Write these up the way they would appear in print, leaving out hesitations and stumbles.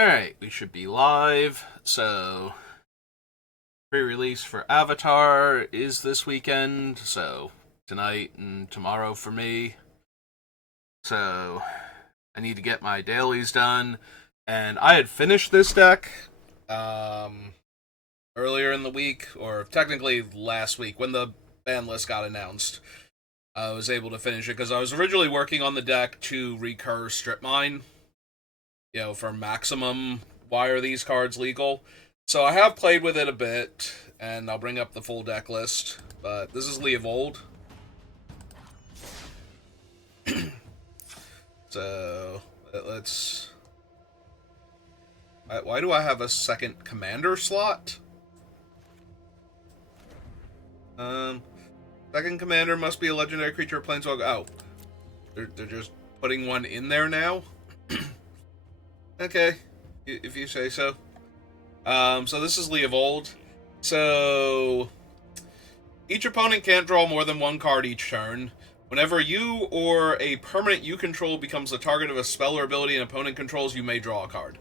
Alright, we should be live. So, pre-release for Avatar is this weekend. So, tonight and tomorrow for me. So, I need to get my dailies done. And I had finished this deck earlier in the week, or technically last week, when the ban list got announced. I was able to finish it because I was originally working on the deck to recur Strip Mine, for maximum why are these cards legal. So I have played with it a bit, and I'll bring up the full deck list. But this is Leovold. So, let's... Why do I have a second commander slot? Second commander must be a legendary creature or planeswalker. Oh. They're just putting one in there now? Okay, if you say so. So this is Leovold. So, each opponent can't draw more than one card each turn. Whenever you or a permanent you control becomes the target of a spell or ability an opponent controls, you may draw a card.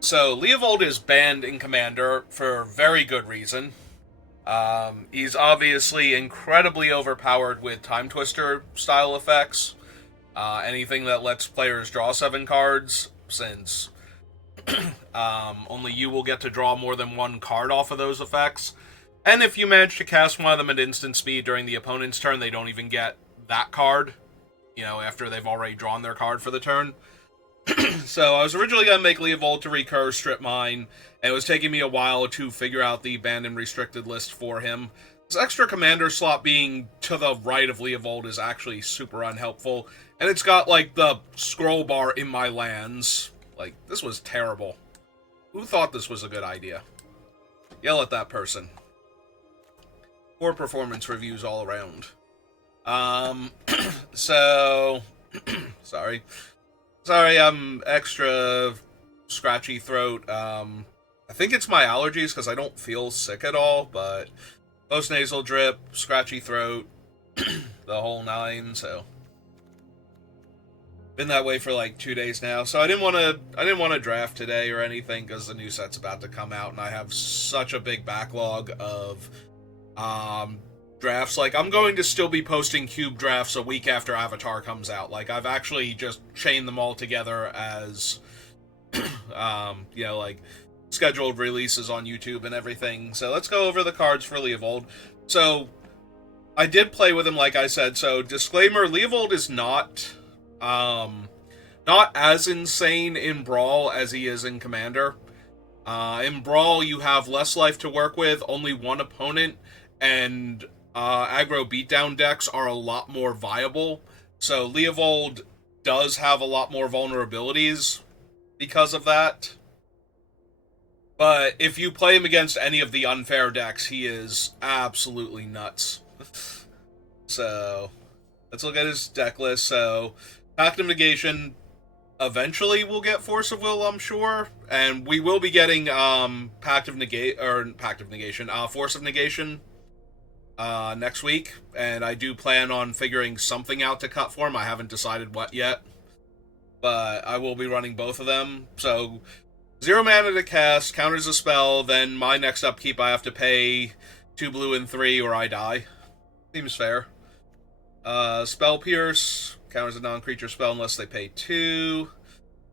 So, Leovold is banned in Commander for very good reason. He's obviously incredibly overpowered with Time Twister style effects. Anything that lets players draw 7 cards, since only you will get to draw more than one card off of those effects. And if you manage to cast one of them at instant speed during the opponent's turn, they don't even get that card, after they've already drawn their card for the turn. So I was originally going to make Leovold to recur Strip Mine, and it was taking me a while to figure out the banned and restricted list for him. This extra commander slot being to the right of Leovold is actually super unhelpful, and it's got, the scroll bar in my lands. This was terrible. Who thought this was a good idea? Yell at that person. Poor performance reviews all around. So... Sorry, I'm extra scratchy throat. I think it's my allergies because I don't feel sick at all, but post-nasal drip, scratchy throat, the whole nine, so been that way for 2 days now. So I didn't want to draft today or anything because the new set's about to come out and I have such a big backlog of drafts. I'm going to still be posting cube drafts a week after Avatar comes out. I've actually just chained them all together as scheduled releases on YouTube and everything. So let's go over the cards for Leovold. So I did play with him, like I said. So disclaimer, Leovold is not as insane in Brawl as he is in Commander. In Brawl, you have less life to work with, only one opponent, and aggro beatdown decks are a lot more viable. So Leovold does have a lot more vulnerabilities because of that. But if you play him against any of the unfair decks, he is absolutely nuts. So, let's look at his deck list. So, Pact of Negation, eventually we'll get Force of Will, I'm sure. And we will be getting Force of Negation next week. And I do plan on figuring something out to cut for him. I haven't decided what yet. But I will be running both of them. So, 0 mana to cast, counters a spell, then my next upkeep I have to pay 2 blue and 3 or I die. Seems fair. Spell Pierce, counters a non-creature spell unless they pay 2.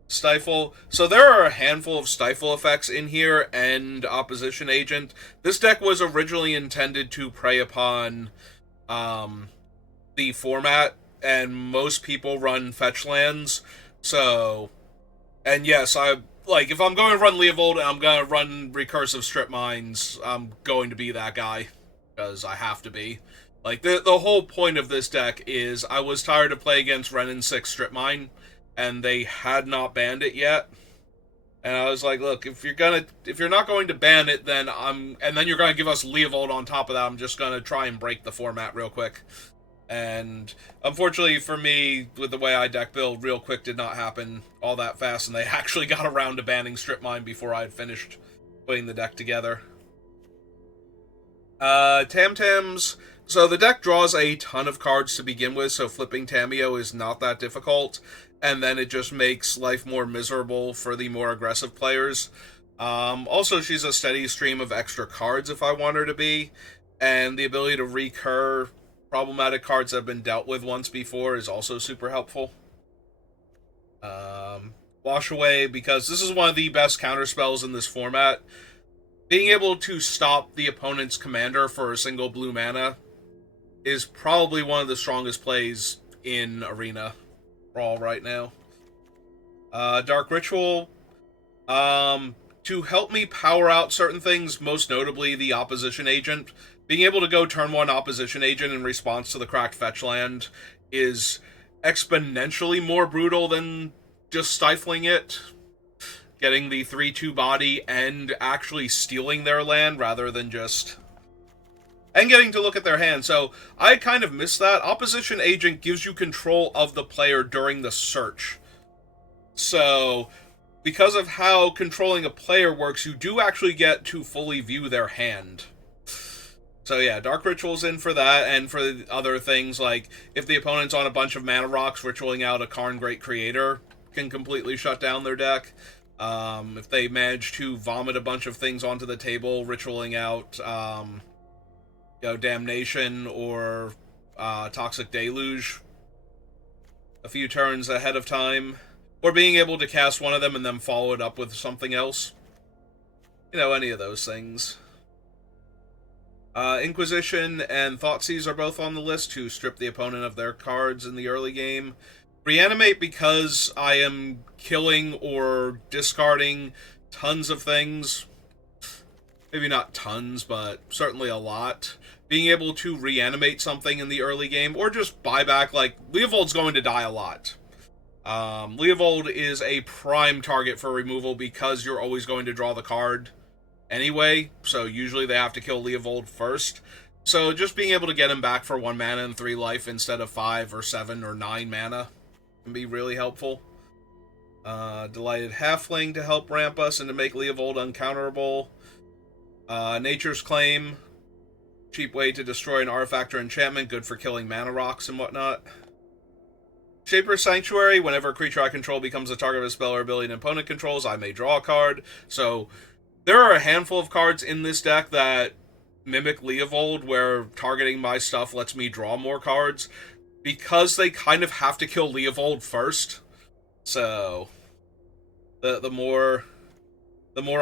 Stifle. So there are a handful of Stifle effects in here, and Opposition Agent. This deck was originally intended to prey upon the format, and most people run fetch lands. So, and yes, if I'm going to run Leovold and I'm going to run Recursive Strip Mines, I'm going to be that guy, because I have to be. The whole point of this deck is I was tired of playing against Renin 6 Strip Mine, and they had not banned it yet. And I was like, look, if you're not going to ban it, then then you're going to give us Leovold on top of that, I'm just going to try and break the format real quick. And unfortunately for me, with the way I deck build, real quick did not happen all that fast, and they actually got around to banning Strip Mine before I had finished putting the deck together. Tam-Tams. So the deck draws a ton of cards to begin with, so flipping Tameo is not that difficult. and then it just makes life more miserable for the more aggressive players. Also, she's a steady stream of extra cards if I want her to be, and the ability to recur problematic cards that have been dealt with once before is also super helpful. Wash Away, because this is one of the best counter spells in this format. Being able to stop the opponent's commander for a single blue mana is probably one of the strongest plays in Arena Brawl right now. Dark Ritual, to help me power out certain things, most notably the Opposition Agent. Being able to go turn 1 Opposition Agent in response to the cracked fetch land is exponentially more brutal than just stifling it. Getting the 3/2 body and actually stealing their land rather than just... and getting to look at their hand. So I kind of miss that. Opposition Agent gives you control of the player during the search. So because of how controlling a player works, you do actually get to fully view their hand. So yeah, Dark Ritual's in for that, and for other things, like if the opponent's on a bunch of mana rocks, ritualing out a Karn Great Creator can completely shut down their deck. If they manage to vomit a bunch of things onto the table, ritualing out Damnation or Toxic Deluge a few turns ahead of time, or being able to cast one of them and then follow it up with something else. Any of those things. Inquisition and Thoughtseize are both on the list to strip the opponent of their cards in the early game. Reanimate, because I am killing or discarding tons of things. Maybe not tons, but certainly a lot. Being able to reanimate something in the early game, or just buy back, like, Leovold's going to die a lot. Leovold is a prime target for removal because you're always going to draw the card anyway, so usually they have to kill Leovold first. So just being able to get him back for 1 mana and 3 life instead of 5 or 7 or 9 mana can be really helpful. Delighted Halfling to help ramp us and to make Leovold uncounterable. Nature's Claim, cheap way to destroy an artifact or enchantment, good for killing mana rocks and whatnot. Shaper's Sanctuary, whenever a creature I control becomes a target of a spell or ability an opponent controls, I may draw a card. So there are a handful of cards in this deck that mimic Leovold, where targeting my stuff lets me draw more cards, because they kind of have to kill Leovold first. So the more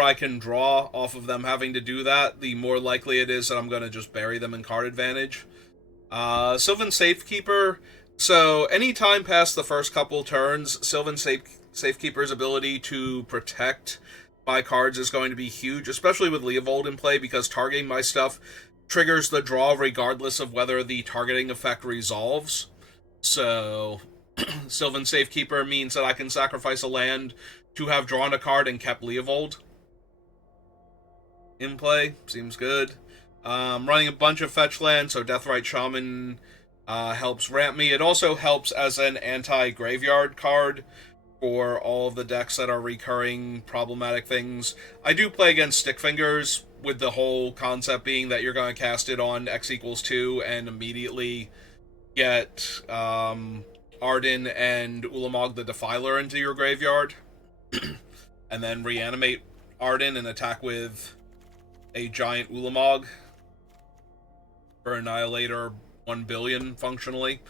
I can draw off of them having to do that, the more likely it is that I'm going to just bury them in card advantage. Sylvan Safekeeper. So anytime past the first couple turns, Sylvan Safekeeper's ability to protect my cards is going to be huge, especially with Leovold in play, because targeting my stuff triggers the draw regardless of whether the targeting effect resolves. So Sylvan Safekeeper means that I can sacrifice a land to have drawn a card and kept Leovold in play. Seems good. Running a bunch of fetch lands, so Deathrite Shaman helps ramp me. It also helps as an anti-graveyard card for all of the decks that are recurring problematic things. I do play against Stickfingers, with the whole concept being that you're going to cast it on X=2 and immediately get Arden and Ulamog the Defiler into your graveyard, and then reanimate Arden and attack with a giant Ulamog for Annihilator 1 billion, functionally.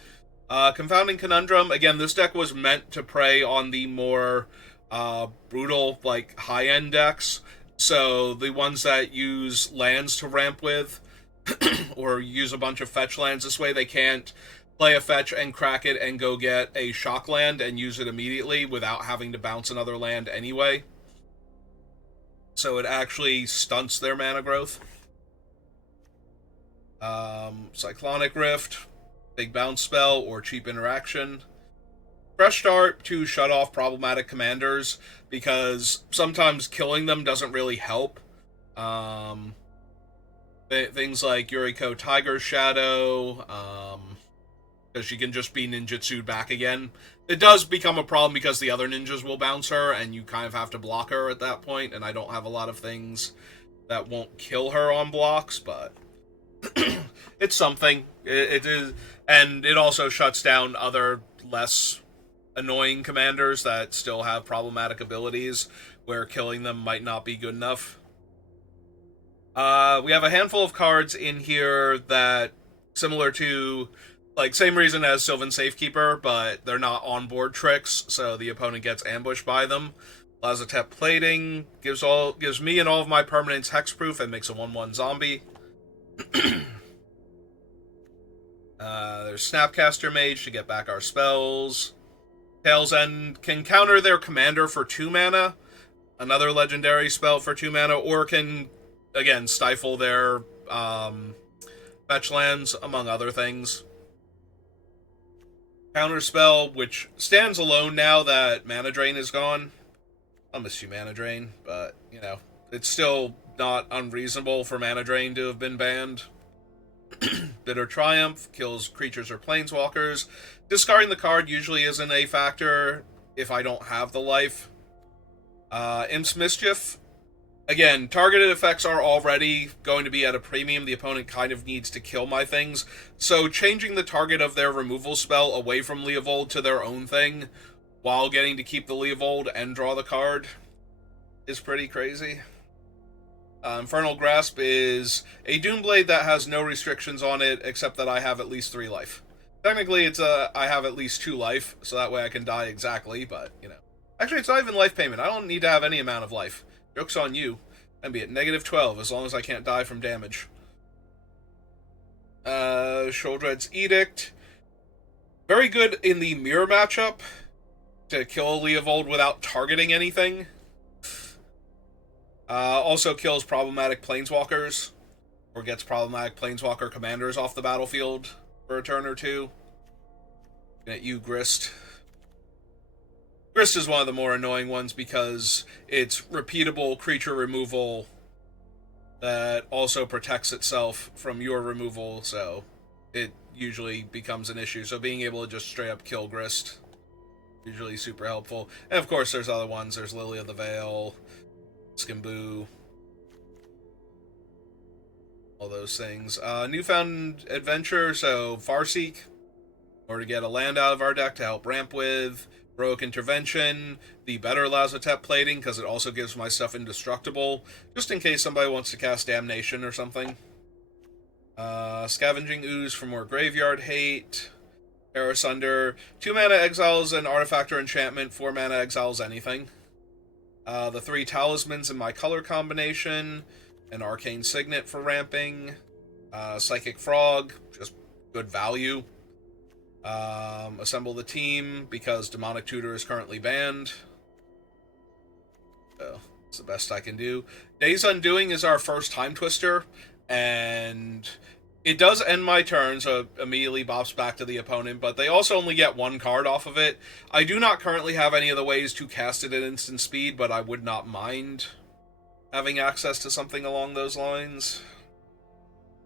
Confounding Conundrum, again, this deck was meant to prey on the more brutal, like, high-end decks, so the ones that use lands to ramp with, or use a bunch of fetch lands. This way they can't play a fetch and crack it and go get a shock land and use it immediately without having to bounce another land anyway. So it actually stunts their mana growth. Cyclonic Rift, big bounce spell or cheap interaction. Fresh Start to shut off problematic commanders, because sometimes killing them doesn't really help. Things like Yuriko Tiger's Shadow, because she can just be ninjutsu'd back again. It does become a problem because the other ninjas will bounce her, and you kind of have to block her at that point, and I don't have a lot of things that won't kill her on blocks, but it's something. It is, and it also shuts down other less annoying commanders that still have problematic abilities where killing them might not be good enough. We have a handful of cards in here that, similar to, like, same reason as Sylvan Safekeeper, but they're not onboard tricks, so the opponent gets ambushed by them. Lazotep Plating gives me and all of my permanents hexproof and makes a 1/1 zombie. There's Snapcaster Mage to get back our spells. Tail's End can counter their commander for 2 mana, another legendary spell for 2 mana, or can, again, stifle their fetch lands, among other things. Counterspell, which stands alone now that Mana Drain is gone. I'll miss you, Mana Drain, but, you know, it's still not unreasonable for Mana Drain to have been banned. Bitter Triumph kills creatures or planeswalkers. Discarding the card usually isn't a factor if I don't have the life. Imp's Mischief. Again, targeted effects are already going to be at a premium. The opponent kind of needs to kill my things. So changing the target of their removal spell away from Leovold to their own thing while getting to keep the Leovold and draw the card is pretty crazy. Infernal Grasp is a Doomblade that has no restrictions on it, except that I have at least 3 life. Technically, I have at least 2 life, so that way I can die exactly, but, you know. Actually, it's not even life payment. I don't need to have any amount of life. Joke's on you. I'd be at -12 as long as I can't die from damage. Sholdred's Edict. Very good in the mirror matchup to kill Leovold without targeting anything. Also kills problematic planeswalkers, or gets problematic planeswalker commanders off the battlefield for a turn or 2. At you, Grist. Grist is one of the more annoying ones because it's repeatable creature removal that also protects itself from your removal, so it usually becomes an issue. So being able to just straight up kill Grist, usually super helpful. And of course there's other ones. There's Lily of the Veil, Skimbu, all those things. Newfound Adventure, so Farseek, or to get a land out of our deck to help ramp with. Heroic Intervention, the better Lazotep Plating, because it also gives my stuff indestructible, just in case somebody wants to cast Damnation or something. Scavenging Ooze for more graveyard hate. Terrasunder, 2 mana exiles an artifact or enchantment, 4 mana exiles anything. The 3 talismans in my color combination, an Arcane Signet for ramping, Psychic Frog, just good value. Assemble the team, because Demonic Tutor is currently banned. So, it's the best I can do. Days Undoing is our first Time Twister, and it does end my turn, so it immediately bops back to the opponent, but they also only get 1 card off of it. I do not currently have any of the ways to cast it at instant speed, but I would not mind having access to something along those lines.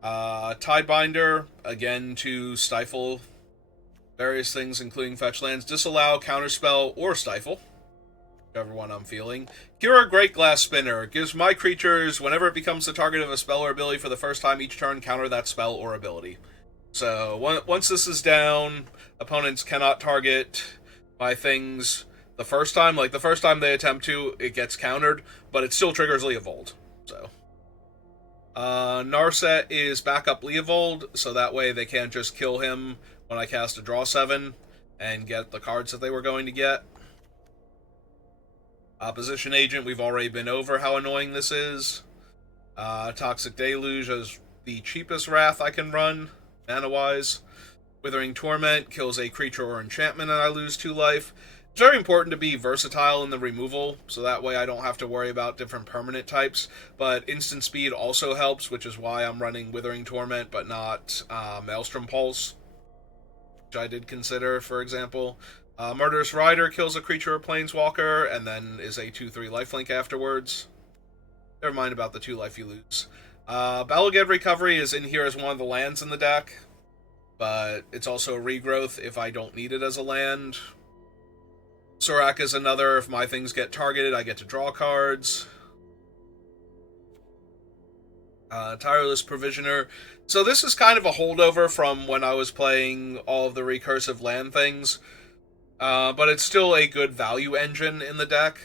Tidebinder, again, to stifle various things, including fetch lands. Disallow, counterspell, or stifle, whichever one I'm feeling. Kira Great Glass Spinner gives my creatures, whenever it becomes the target of a spell or ability for the first time each turn, counter that spell or ability. So once this is down, opponents cannot target my things the first time. Like, the first time they attempt to, it gets countered, but it still triggers Leovold. So Narset is backup Leovold, so that way they can't just kill him when I cast a draw 7 and get the cards that they were going to get. Opposition Agent, we've already been over how annoying this is. Toxic Deluge is the cheapest Wrath I can run, mana-wise. Withering Torment kills a creature or enchantment and I lose 2 life. It's very important to be versatile in the removal, so that way I don't have to worry about different permanent types. But instant speed also helps, which is why I'm running Withering Torment, but not Maelstrom Pulse, which I did consider, for example. Murderous Rider kills a creature or planeswalker, and then is a 2/3 lifelink afterwards. Never mind about the 2 life you lose. Balaged Recovery is in here as one of the lands in the deck, but it's also a regrowth if I don't need it as a land. Surak is another. If my things get targeted, I get to draw cards. Tireless Provisioner. So this is kind of a holdover from when I was playing all of the recursive land things. But it's still a good value engine in the deck.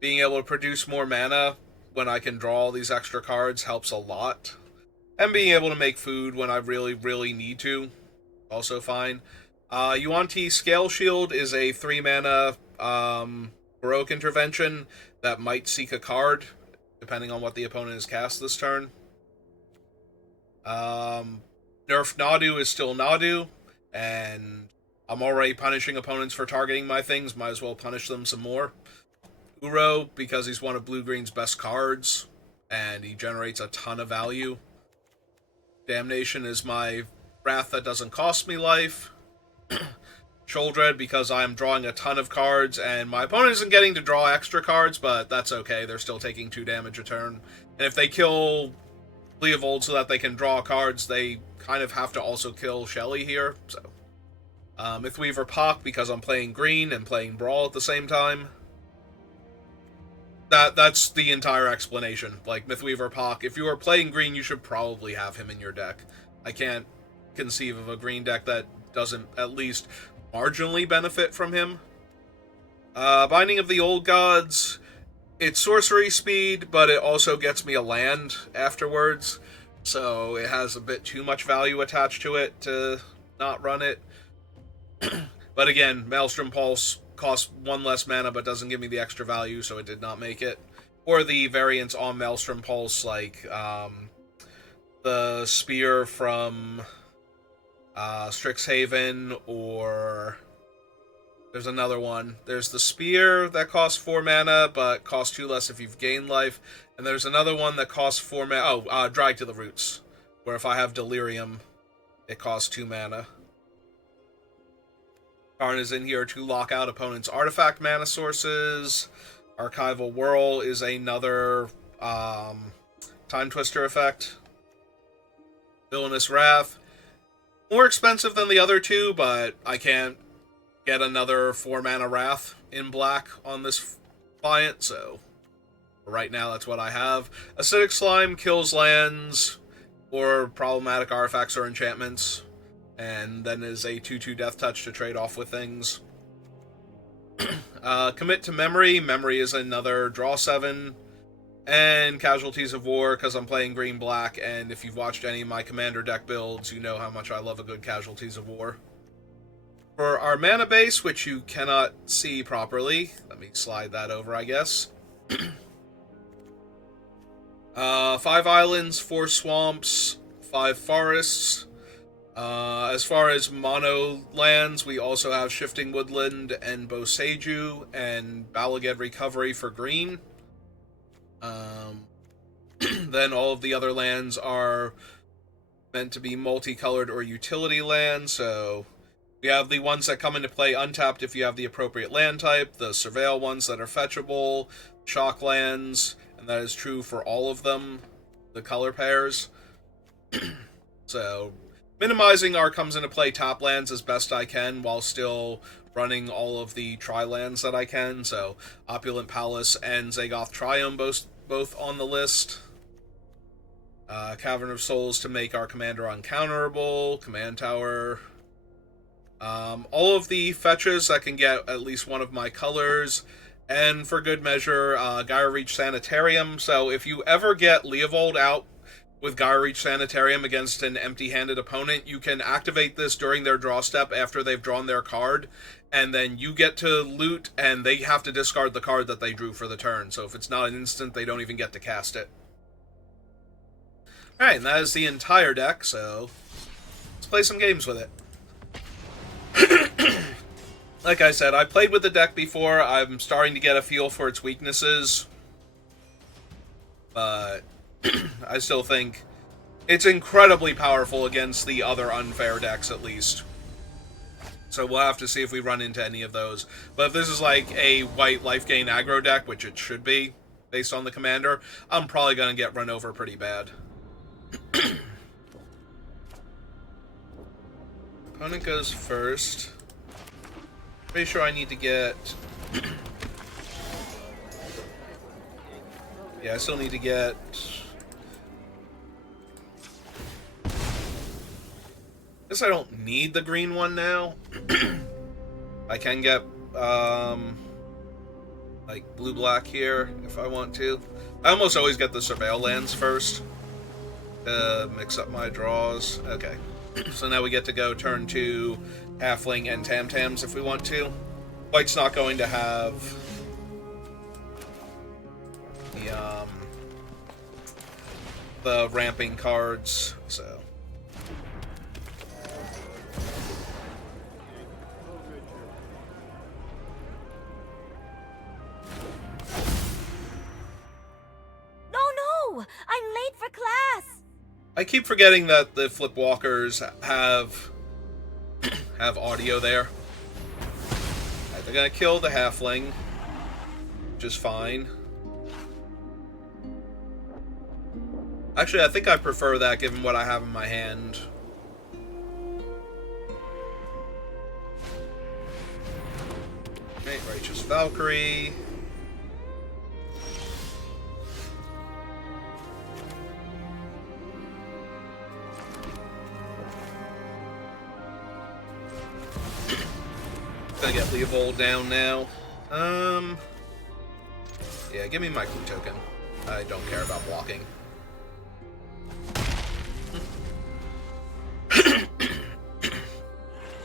Being able to produce more mana when I can draw all these extra cards helps a lot. And being able to make food when I really, really need to, also fine. Yuan-Ti Scale Shield is a 3 mana Baroque intervention that might seek a card, depending on what the opponent has cast this turn. Nerf Nadu is still Nadu, and I'm already punishing opponents for targeting my things, might as well punish them some more. Uro, because he's one of Blue-Green's best cards, and he generates a ton of value. Damnation is my Wrath that doesn't cost me life. Sheoldred, because I'm drawing a ton of cards, and my opponent isn't getting to draw extra cards, but that's okay, they're still taking 2 damage a turn. And if they kill Leovold so that they can draw cards, they kind of have to also kill Shelly here, so... Mythweaver Pock, because I'm playing green and playing Brawl at the same time. That's the entire explanation. Like, Mythweaver Pock, if you are playing green, you should probably have him in your deck. I can't conceive of a green deck that doesn't at least marginally benefit from him. Binding of the Old Gods, it's sorcery speed, but it also gets me a land afterwards, so it has a bit too much value attached to it to not run it. But again, Maelstrom Pulse costs 1 less mana but doesn't give me the extra value, so it did not make it. Or the variants on Maelstrom Pulse, like the Spear from Strixhaven, or there's another one. There's the Spear that costs 4 mana but costs 2 less if you've gained life, and there's another one that costs 4 mana. Drag to the Roots, where if I have Delirium, it costs 2 mana. Karn is in here to lock out opponents' artifact mana sources. Archival Whirl is another Time Twister effect. Villainous Wrath, more expensive than the other 2, but I can't get another 4 mana Wrath in black on this client, so right now that's what I have. Acidic Slime kills lands or problematic artifacts or enchantments, and then is a 2/2 Death Touch to trade off with things. Commit to Memory. Memory is another draw 7. And Casualties of War, because I'm playing green-black, and if you've watched any of my Commander deck builds, you know how much I love a good Casualties of War. For our mana base, which you cannot see properly, let me slide that over, I guess. 5 islands, 4 swamps, 5 forests. As far as mono lands, we also have Shifting Woodland and Boseiju and Balaged Recovery for green. Then all of the other lands are meant to be multicolored or utility lands, so we have the ones that come into play untapped if you have the appropriate land type, the Surveil ones that are fetchable, shock lands, and that is true for all of them, the color pairs. So minimizing our comes into play top lands as best I can while still running all of the tri-lands that I can, so Opulent Palace and Zagoth Triome both on the list. Cavern of Souls to make our commander uncounterable, Command Tower. All of the fetches that can get at least one of my colors, and for good measure, Gyre Reach Sanitarium. So if you ever get Leovold out with Gyre Reach Sanitarium against an empty-handed opponent, you can activate this during their draw step after they've drawn their card, and then you get to loot, and they have to discard the card that they drew for the turn. So if it's not an instant, they don't even get to cast it. Alright, and that is the entire deck, so let's play some games with it. Like I said, I played with the deck before. I'm starting to get a feel for its weaknesses, but I still think it's incredibly powerful against the other unfair decks, at least. So we'll have to see if we run into any of those. But if this is like a white life gain aggro deck, which it should be, based on the commander, I'm probably going to get run over pretty bad. Opponent goes first. Pretty sure I need to get... yeah, I still need to get... guess I don't need the green one now. I can get like blue-black here if I want to. I almost always get the Surveil lands first to mix up my draws. Okay, so now we get to go turn 2 Halfling and Tam-Tams if we want to. White's not going to have the ramping cards, so... No! I'm late for class! I keep forgetting that the Flipwalkers have audio there. Right, they're gonna kill the Halfling, which is fine. Actually, I think I prefer that given what I have in my hand. Okay, Righteous Valkyrie. Gonna get Leovold down now. Yeah, give me my clue token. I don't care about blocking.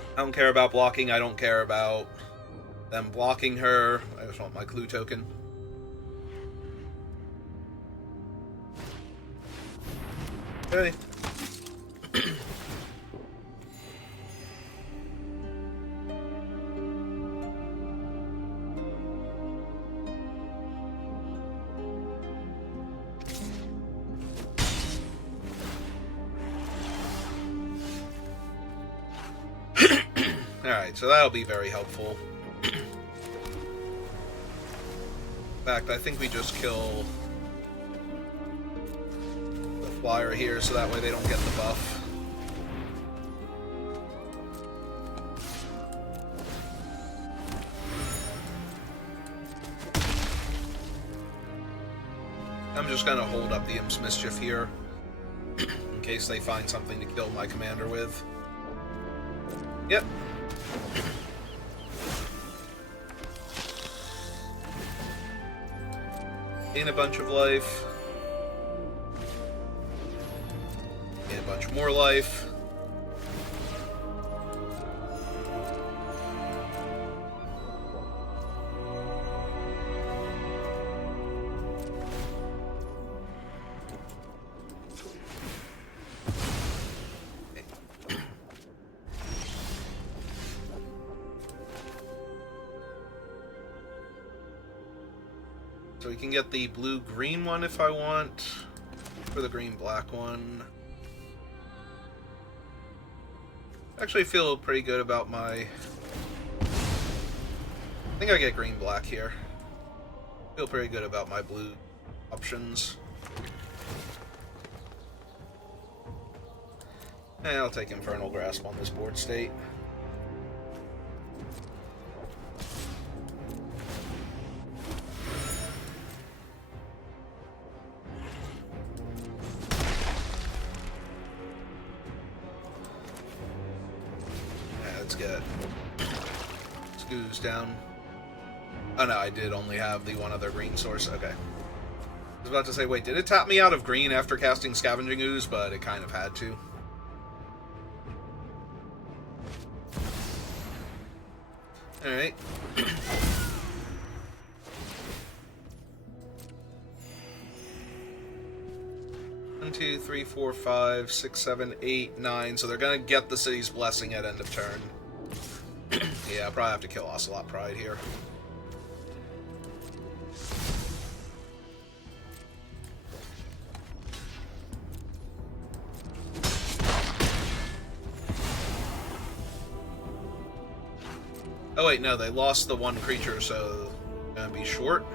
I don't care about blocking. I don't care about them blocking her. I just want my clue token. Okay. Alright, so that'll be very helpful. In fact, I think we just kill the flyer here so that way they don't get the buff. I'm just gonna hold up the Imp's Mischief here in case they find something to kill my commander with. Yep. Gain a bunch of life. Gain a bunch more life. So we can get the blue-green one if I want, or the green-black one. Actually feel pretty good about my... I think I get green-black here. Feel pretty good about my blue options. And I'll take Infernal Grasp on this board state. Let's get Scooz down. Oh no, I did only have the one other green source. Okay. I was about to say, wait, did it tap me out of green after casting Scavenging Ooze? But it kind of had to. Alright. 1, 2, 3, 4, 5, 6, 7, 8, 9. So they're gonna get the City's Blessing at end of turn. Yeah, I'll probably have to kill Ocelot Pride here. Oh wait, no, they lost the one creature, so gonna be short.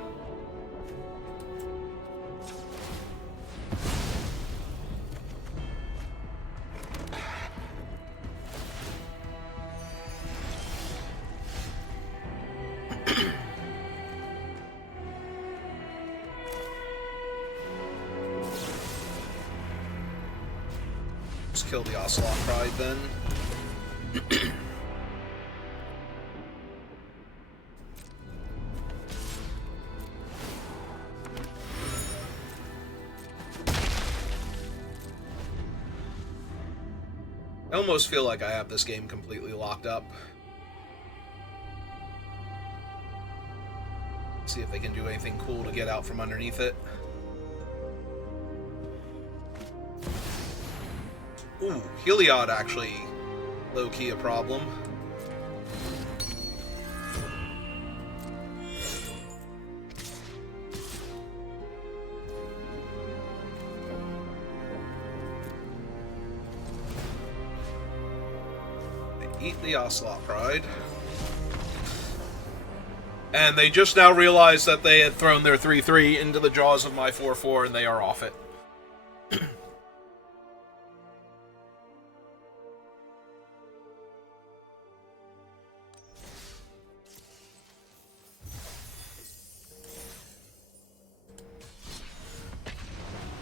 Just kill the Ocelot Pride then. I almost feel like I have this game completely locked up. See if they can do anything cool to get out from underneath it. Ooh, Heliod actually low-key a problem. They eat the Ocelot Pride. And they just now realized that they had thrown their 3-3 into the jaws of my 4-4, and they are off it.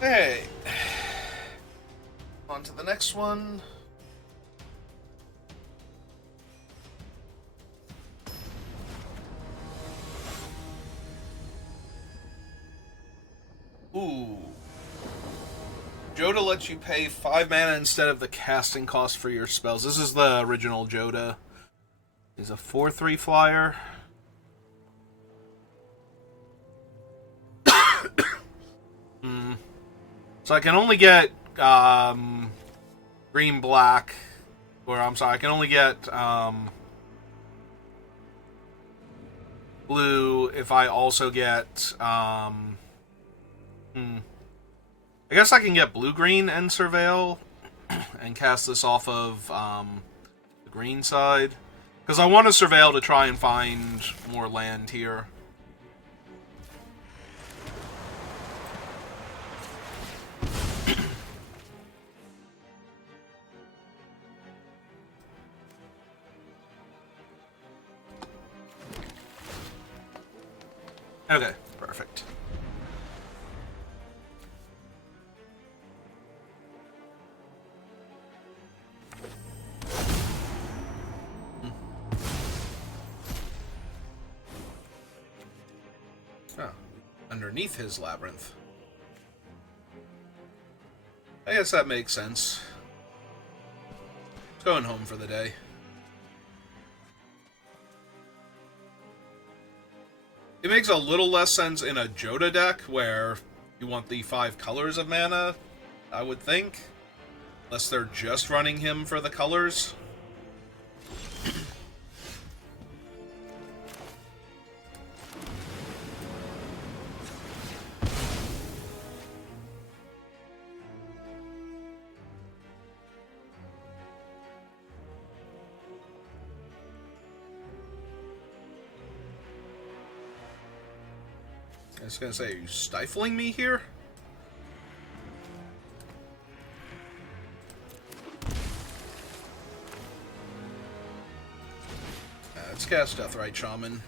Hey. On to the next one. Ooh. Joda lets you pay 5 mana instead of the casting cost for your spells. This is the original Joda. He's a 4-3 flyer. So I can only get green black, or I'm sorry, I can only get blue if I also get I guess I can get blue-green and Surveil and cast this off of the green side. Because I want to Surveil to try and find more land here. Okay, perfect. Oh, underneath his labyrinth. I guess that makes sense. Going home for the day. It makes a little less sense in a Joda deck where you want the 5 colors of mana, I would think. Unless they're just running him for the colors. I was gonna say, are you stifling me here? Let's cast Deathrite Shaman.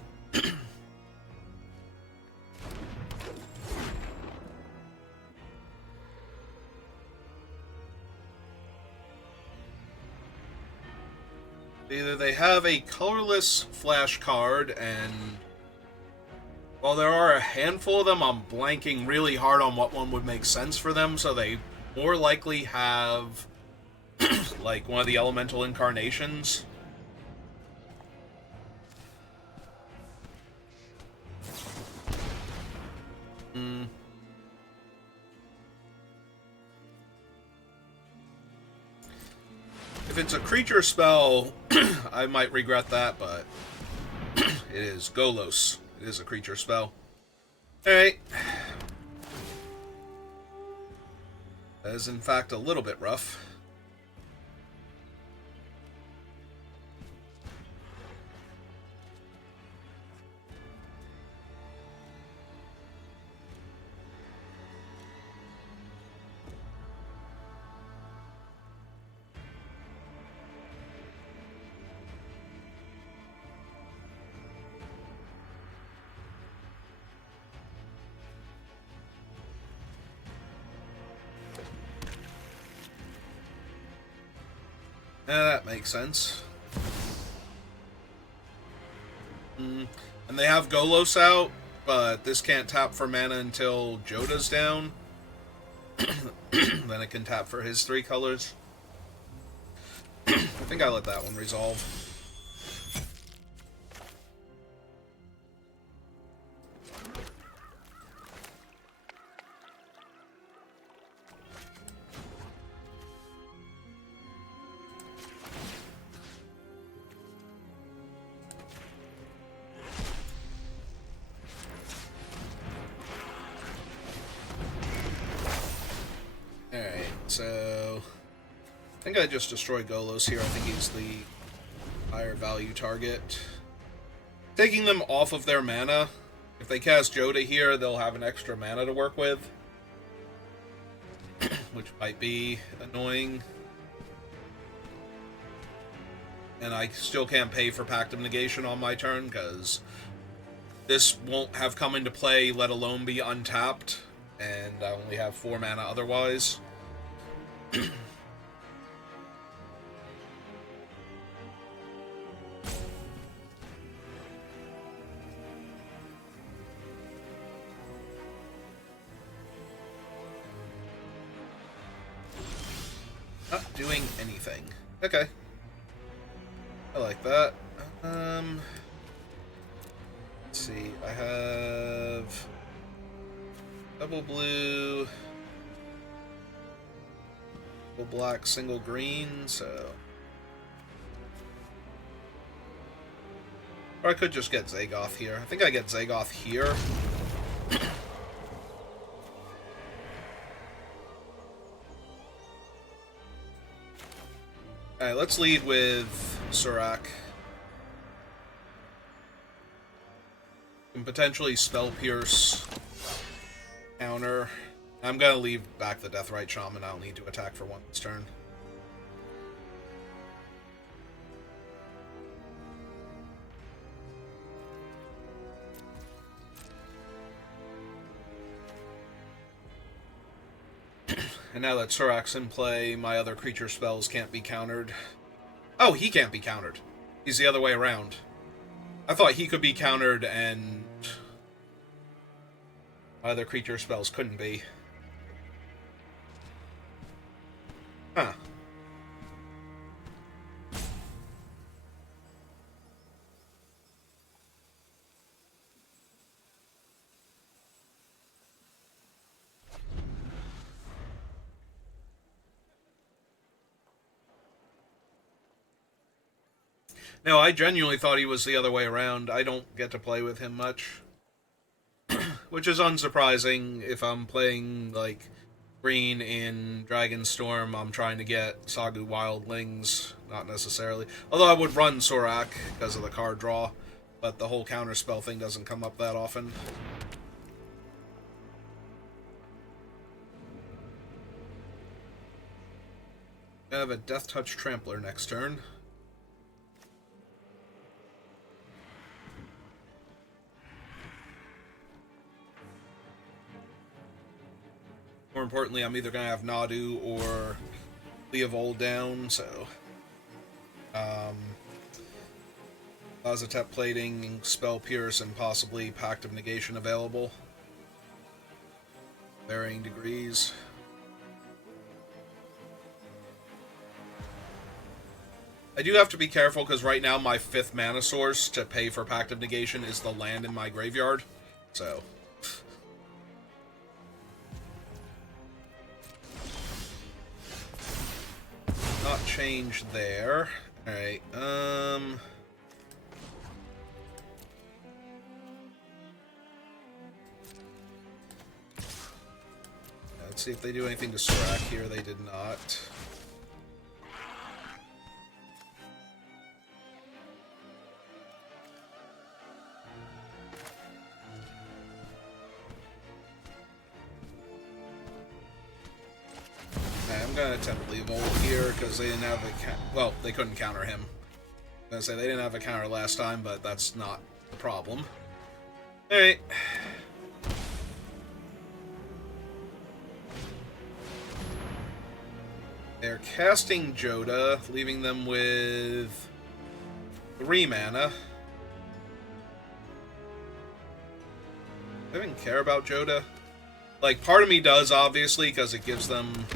Either they have a colorless flash card, and while there are a handful of them, I'm blanking really hard on what one would make sense for them, so they more likely have like one of the elemental incarnations. If it's a creature spell, I might regret that, but it is Golos. It is a creature spell. Alright. That is in fact a little bit rough. Yeah, that makes sense. And they have Golos out, but this can't tap for mana until Joda's down. Then it can tap for his 3 colors. I think I let that one resolve. Alright, so I think I just destroyed Golos here. I think he's the higher value target. Taking them off of their mana. If they cast Joda here, they'll have an extra mana to work with. Which might be annoying. And I still can't pay for Pact of Negation on my turn, because this won't have come into play, let alone be untapped. And I only have 4 mana otherwise. Not doing anything. Okay. I like that. Let's see. I have double blue, double black, single green, so... Or I could just get Zagoth here. I think I get Zagoth here. Alright, let's lead with Surak. And potentially Spell Pierce. Counter. I'm gonna leave back the Deathrite Shaman. I don't need to attack for one this turn. And now that Surak's in play, my other creature spells can't be countered. Oh, he can't be countered. He's the other way around. I thought he could be countered and my other creature spells couldn't be. Huh. No, I genuinely thought he was the other way around. I don't get to play with him much. Which is unsurprising. If I'm playing, like, green in Dragonstorm, I'm trying to get Sagu Wildlings. Not necessarily. Although I would run Surak because of the card draw. But the whole counterspell thing doesn't come up that often. I have a Death Touch Trampler next turn. More importantly, I'm either going to have Nadu or Leovold down, so... Lazatep Plating, Spell Pierce, and possibly Pact of Negation available. Varying degrees. I do have to be careful, because right now my 5th mana source to pay for Pact of Negation is the land in my graveyard, so... Not change there. Alright, let's see if they do anything to Surak here. They did not. I'm gonna attempt Leovold here because they didn't have a well, they couldn't counter him. I'm gonna say they didn't have a counter last time, but that's not the problem. Alright. They're casting Joda, leaving them with 3 mana. I even care about Joda. Like, part of me does, obviously, because it gives them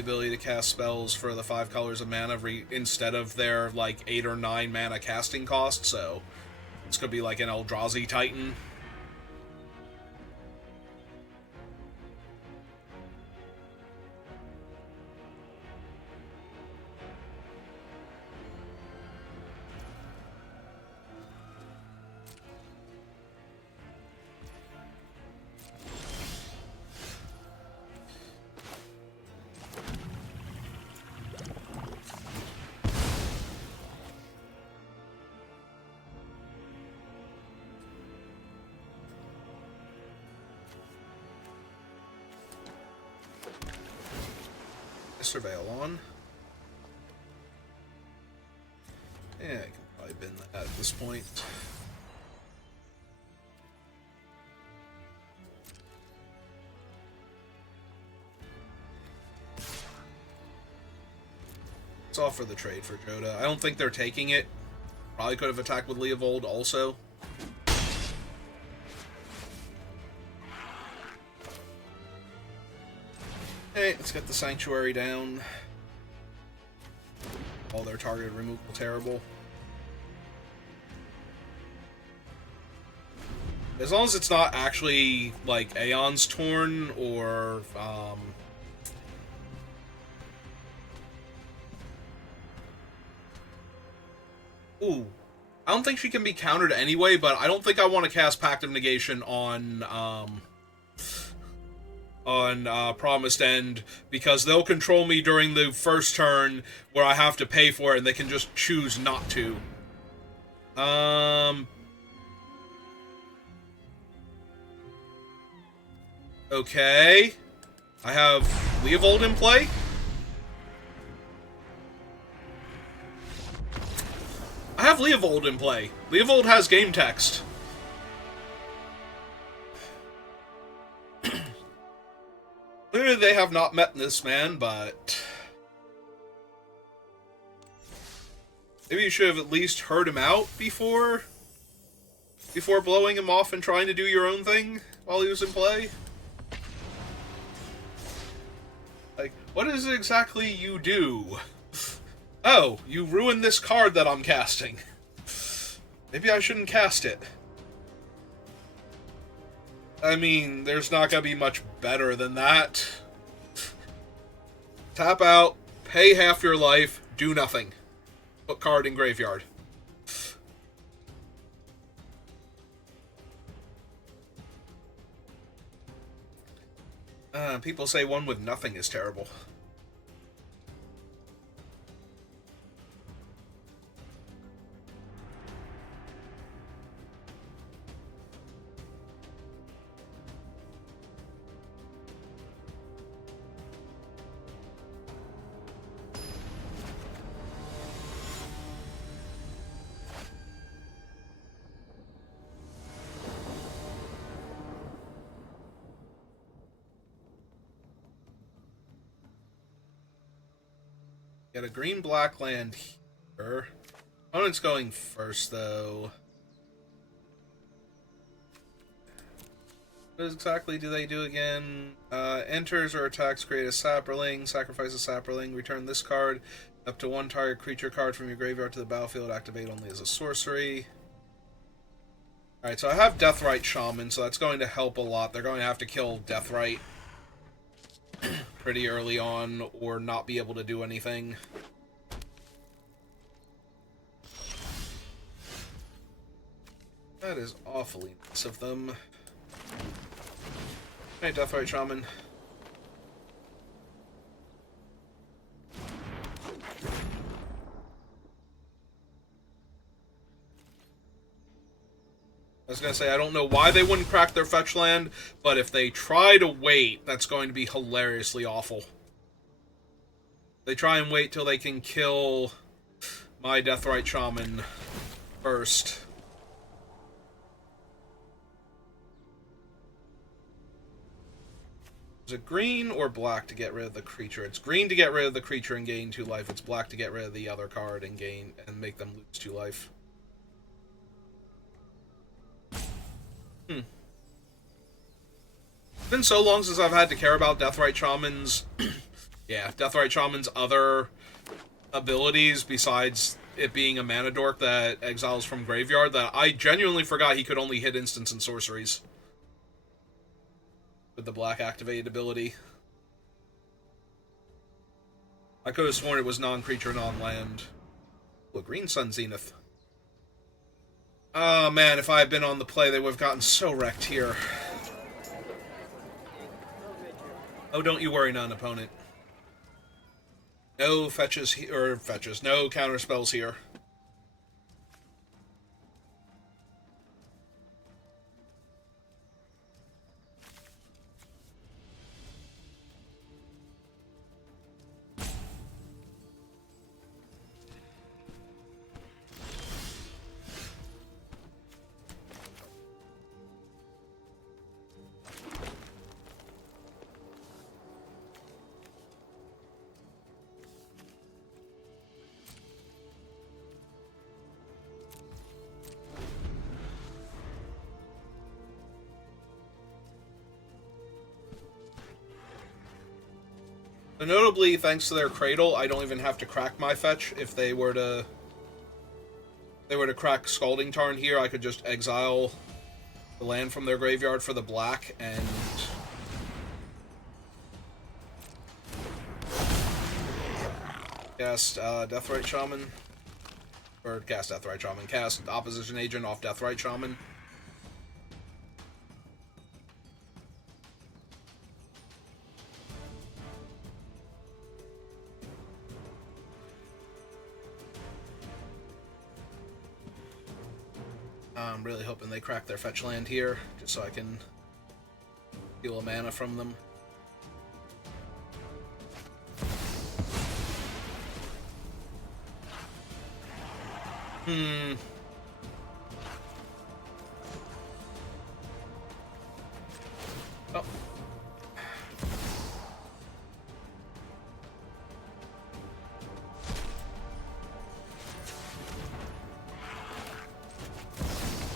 the ability to cast spells for the 5 colors of mana instead of their, like, 8 or 9 mana casting cost, so this could be like an Eldrazi Titan. Surveil on. Yeah, I can probably bin that at this point. It's all for the trade for Joda. I don't think they're taking it. Probably could have attacked with Leovold also. Hey, let's get the Sanctuary down. All their targeted removal terrible. As long as it's not actually, like, Aeon's Torn or, Ooh. I don't think she can be countered anyway, but I don't think I want to cast Pact of Negation on Promised End, because they'll control me during the first turn where I have to pay for it, and they can just choose not to. Okay. I have Leovold in play. I have Leovold in play. Leovold has game text. Clearly they have not met this man, but maybe you should have at least heard him out before blowing him off and trying to do your own thing while he was in play. Like, what is it exactly you do? Oh, you ruined this card that I'm casting. Maybe I shouldn't cast it. I mean, there's not gonna be much better than that. Tap out, pay half your life, do nothing. Put card in graveyard. People say one with nothing is terrible. Get a green-black land here. Opponent's going first, though. What exactly do they do again? Enters or attacks, create a Saproling, sacrifice a Saproling, return this card. Up to one target creature card from your graveyard to the battlefield, activate only as a sorcery. Alright, so I have Deathrite Shaman, so that's going to help a lot. They're going to have to kill Deathrite pretty early on, or not be able to do anything. That is awfully nice of them. Hey, Deathrite Shaman. I was going to say, I don't know why they wouldn't crack their fetch land, but if they try to wait, that's going to be hilariously awful. They try and wait till they can kill my Deathrite Shaman first. Is it green or black to get rid of the creature? It's green to get rid of the creature and gain 2 life. It's black to get rid of the other card and make them lose 2 life. It's been so long since I've had to care about Deathrite Shamans Yeah, Deathrite Shaman's other abilities, besides it being a mana dork that exiles from graveyard, that I genuinely forgot he could only hit instants and sorceries with the black activated ability. I could have sworn it was non-creature, non-land. Oh, Green Sun Zenith. Oh man, if I had been on the play, they would have gotten so wrecked here. Oh, don't you worry, non-opponent. No fetches or fetches. No counter spells here. But notably, thanks to their Cradle, I don't even have to crack my fetch. If they were to crack Scalding Tarn here, I could just exile the land from their graveyard for the black and cast Deathrite Shaman. Or cast Deathrite Shaman. Cast Opposition Agent off Deathrite Shaman. I'm really hoping they crack their fetch land here, just so I can steal a mana from them. Oh.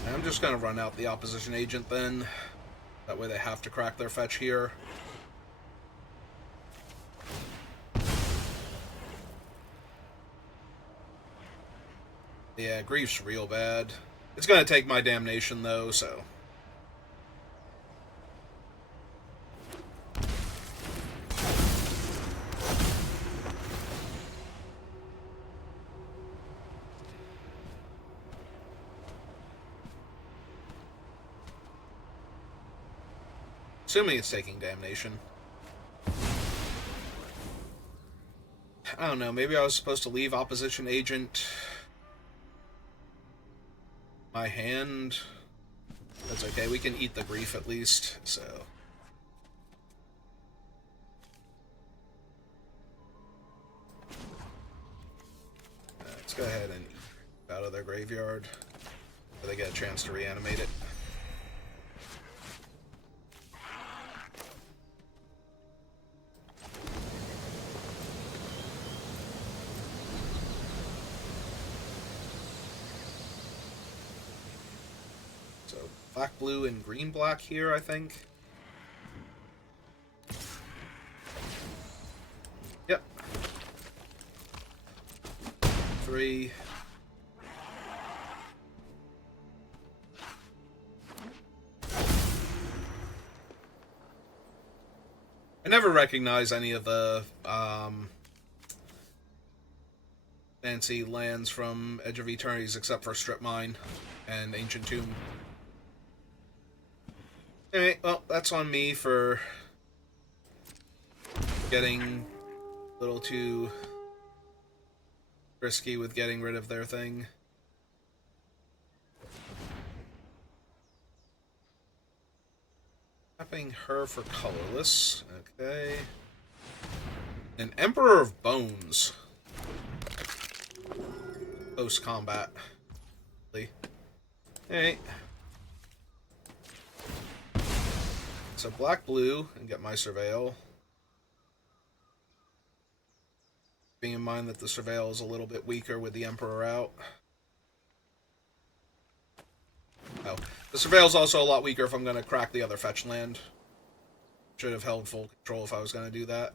I'm just gonna run out the Opposition Agent then. That way they have to crack their fetch here. Yeah, Grief's real bad. It's gonna take my damnation though, so. Assuming it's taking damnation. I don't know, maybe I was supposed to leave Opposition Agent my hand. That's okay, we can eat the grief at least, so. Let's go ahead and eat out of their graveyard so they get a chance to reanimate it. Black, blue, and green, black here, I think. Yep. 3. I never recognize any of the fancy lands from Edge of Eternities except for Strip Mine and Ancient Tomb. Alright, well, that's on me for getting a little too risky with getting rid of their thing. Tapping her for colorless. Okay. An Emperor of Bones. Post-combat. Alright. So black-blue and get my Surveil. Being in mind that the Surveil is a little bit weaker with the Emperor out. Oh, the Surveil is also a lot weaker if I'm going to crack the other fetch land. Should have held full control if I was going to do that.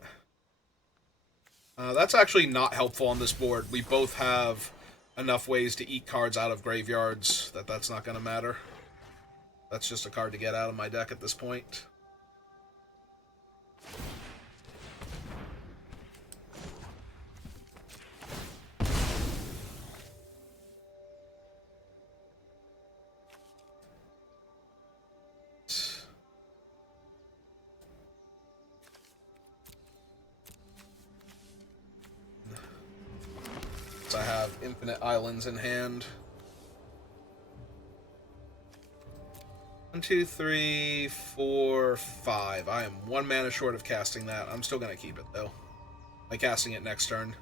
That's actually not helpful on this board. We both have enough ways to eat cards out of graveyards that that's not going to matter. That's just a card to get out of my deck at this point. I have infinite islands in hand. 1, 2, 3, 4, 5. I am 1 mana short of casting that. I'm still going to keep it, though. I'm casting it next turn.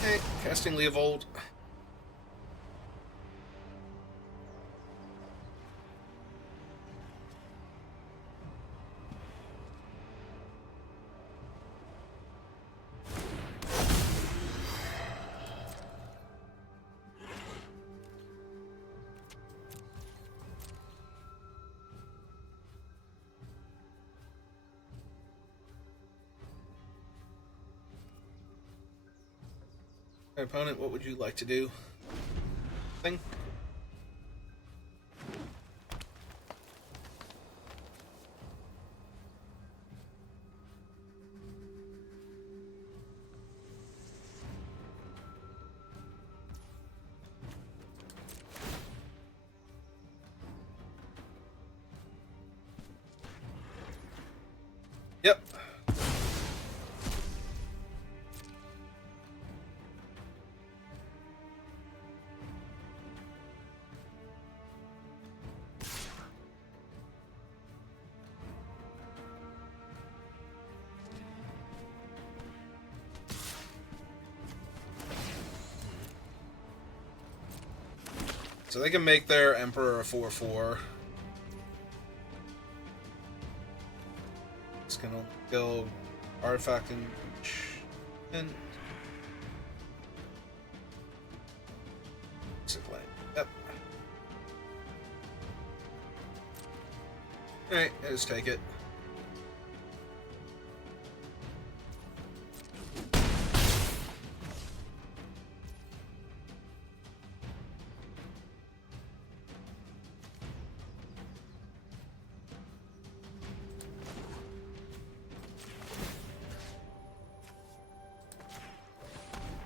Okay, casting Leovold. My opponent, what would you like to do? Thing? Yep. So they can make their Emperor a 4/4. It's gonna go artifact and yep. Alright, just take it.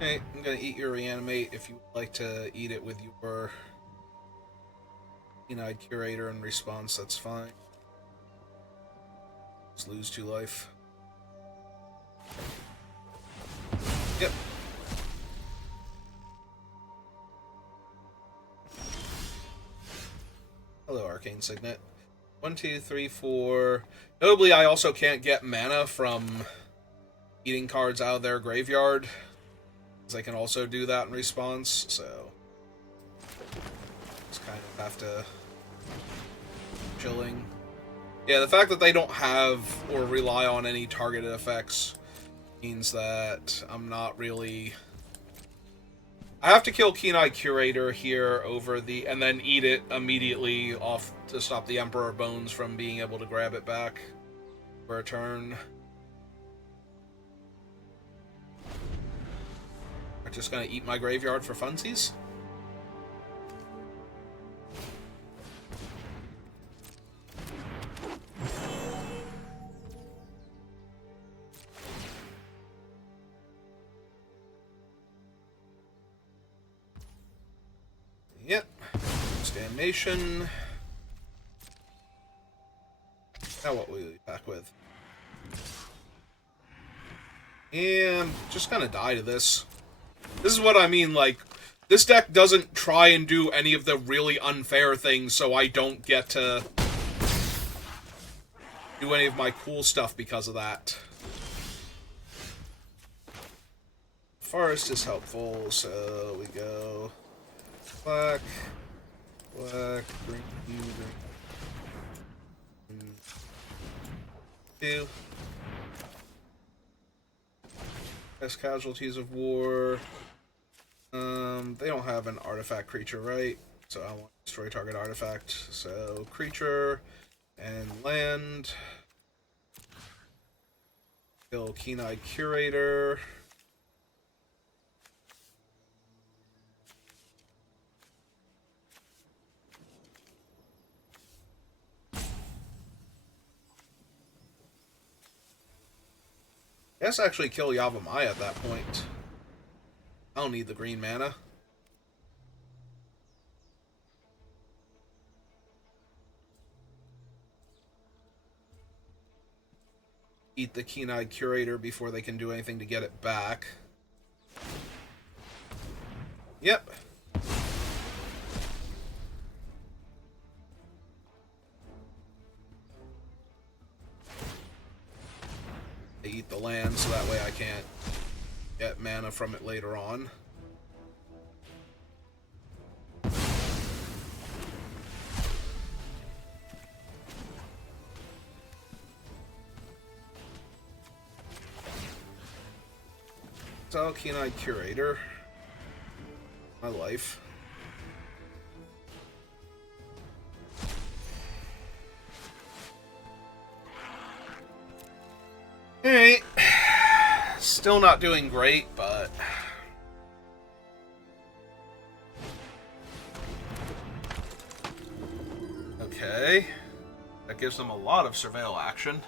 Okay, I'm gonna eat your reanimate. If you would like to eat it with your keen-eyed curator in response, that's fine. Just lose 2 life. Yep. Hello, Arcane Signet. 1, 2, 3, 4. Notably, I also can't get mana from eating cards out of their graveyard. I can also do that in response, so just kind of have to chilling. Yeah, the fact that they don't have or rely on any targeted effects means that I'm not really... I have to kill Keen-Eye Curator here over the... and then eat it immediately off to stop the Emperor Bones from being able to grab it back for a turn. I'm just gonna eat my graveyard for funsies. Yep. Damnation. Now what will we be back with? And just gonna die to this. This is what I mean, like, this deck doesn't try and do any of the really unfair things, so I don't get to do any of my cool stuff because of that. Forest is helpful, so we go black, black, green, green, 2. Best casualties of war. They don't have an artifact creature, right? So I want to destroy target artifact. So creature and land. Kill Keen-Eyed Curator. I guess actually kill Yavimaya at that point. I don't need the green mana. Eat the Keen-Eyed Curator before they can do anything to get it back. Yep. They eat the land so that way I can't get mana from it later on. So, Keen-Eyed Curator. My life. Alright. Still not doing great, but... Okay. That gives them a lot of surveil action.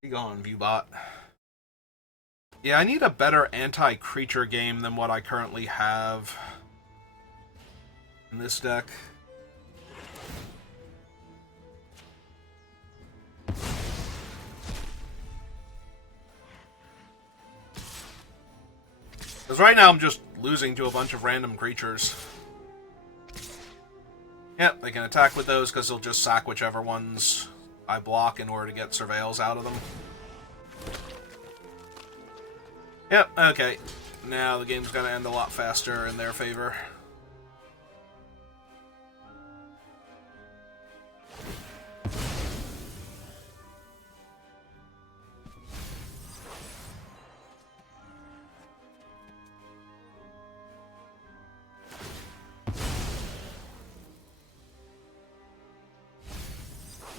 Be gone, Viewbot. Yeah, I need a better anti-creature game than what I currently have in this deck. Because right now I'm just losing to a bunch of random creatures. Yep, they can attack with those because they'll just sack whichever ones I block in order to get surveils out of them. Yep, okay. Now the game's gonna end a lot faster in their favor.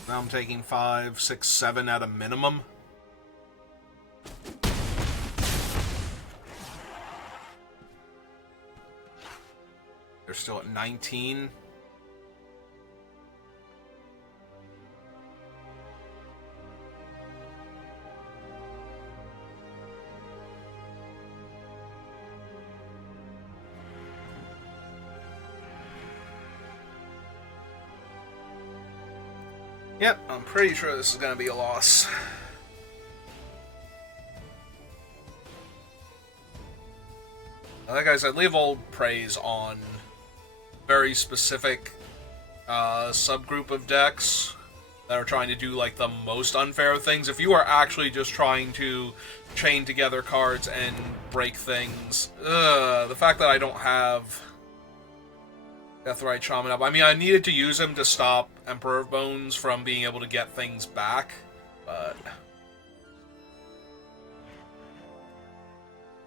Now I'm taking 5, 6, 7 at a minimum. They're still at 19. Yep, I'm pretty sure this is going to be a loss. Like I said, Leovold preys on very specific subgroup of decks that are trying to do like the most unfair things. If you are actually just trying to chain together cards and break things, the fact that I don't have Deathrite Shaman up. I mean, I needed to use him to stop Emperor of Bones from being able to get things back, but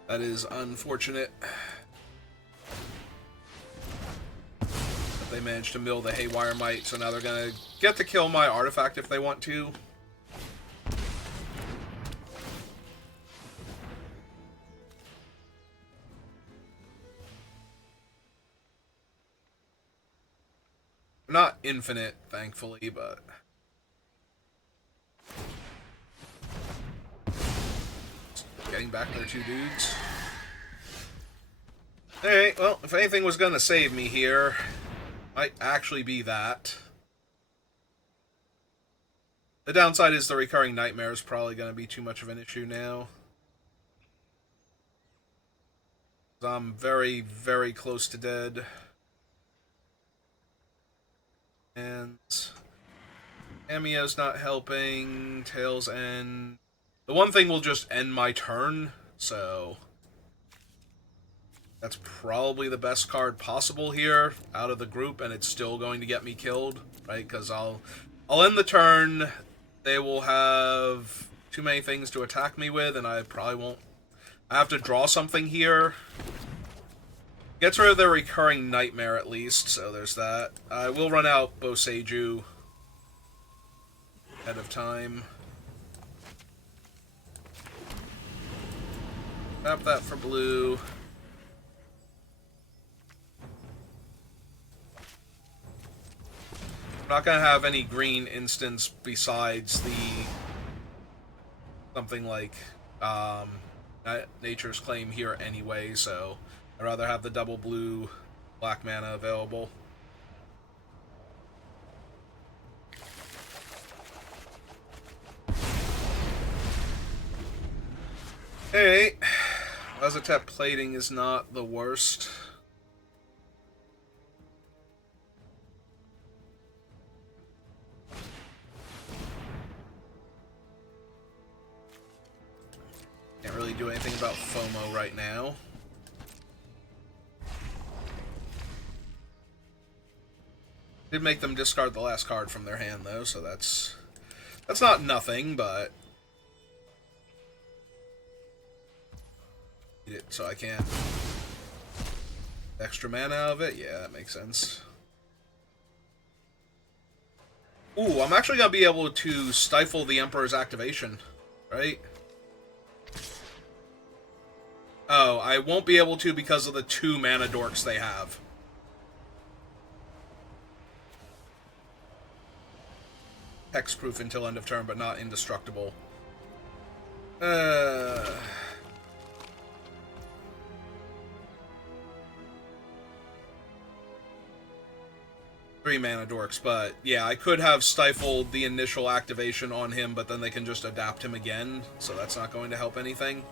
that is unfortunate. But they managed to mill the Haywire Might, so now they're gonna get to kill my artifact if they want to. Not infinite, thankfully, but... Getting back their two dudes. Alright, well, if anything was gonna save me here, might actually be that. The downside is the recurring nightmare is probably gonna be too much of an issue now. I'm very, very close to dead. And Amio's not helping. Tails end. The one thing will just end my turn, so that's probably the best card possible here out of the group, and it's still going to get me killed, right? Because I'll end the turn. They will have too many things to attack me with, and I probably won't I have to draw something here. Gets rid of their recurring nightmare at least, so there's that. I will run out Boseiju ahead of time. Tap that for blue. I'm not gonna have any green instance besides the something like Nature's Claim here anyway, so I'd rather have the double blue black mana available. Hey, Lazatep plating is not the worst. Can't really do anything about FOMO right now. Did make them discard the last card from their hand though, so that's not nothing, but it so I can't extra mana out of it. Yeah, that makes sense. Ooh, I'm actually gonna be able to stifle the Emperor's activation, right? Oh, I won't be able to because of the 2 mana dorks they have. Hexproof until end of turn, but not indestructible. 3 mana dorks, but yeah, I could have stifled the initial activation on him, but then they can just adapt him again, so that's not going to help anything.